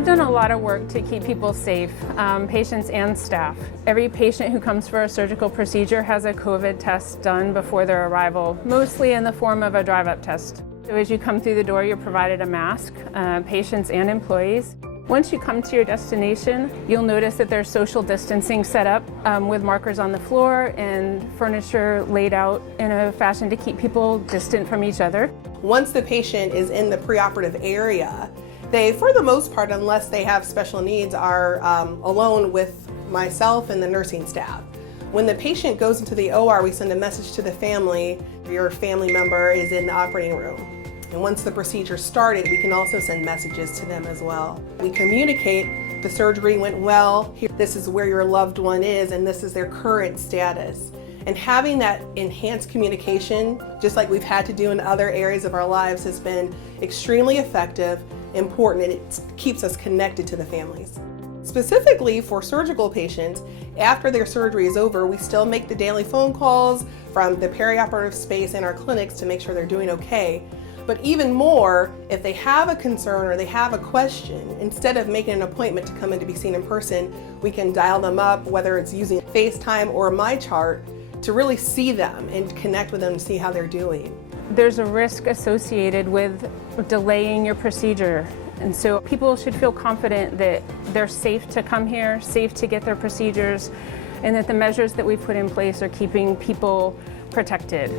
We've done a lot of work to keep people safe, patients and staff. Every patient who comes for a surgical procedure has a COVID test done before their arrival, mostly in the form of a drive-up test. So as you come through the door, you're provided a mask, patients and employees. Once you come to your destination, you'll notice that there's social distancing set up with markers on the floor and furniture laid out in a fashion to keep people distant from each other. Once the patient is in the preoperative area, they, for the most part, unless they have special needs, are alone with myself and the nursing staff. When the patient goes into the OR, we send a message to the family, your family member is in the operating room. And once the procedure started, we can also send messages to them as well. We communicate, the surgery went well, this is where your loved one is, and this is their current status. And having that enhanced communication, just like we've had to do in other areas of our lives, has been extremely effective, important, and it keeps us connected to the families. Specifically for surgical patients, after their surgery is over, we still make the daily phone calls from the perioperative space in our clinics to make sure they're doing okay. But even more, if they have a concern or they have a question, instead of making an appointment to come in to be seen in person, we can dial them up, whether it's using FaceTime or MyChart, to really see them and connect with them to see how they're doing. There's a risk associated with delaying your procedure. And so people should feel confident that they're safe to come here, safe to get their procedures, and that the measures that we put in place are keeping people protected.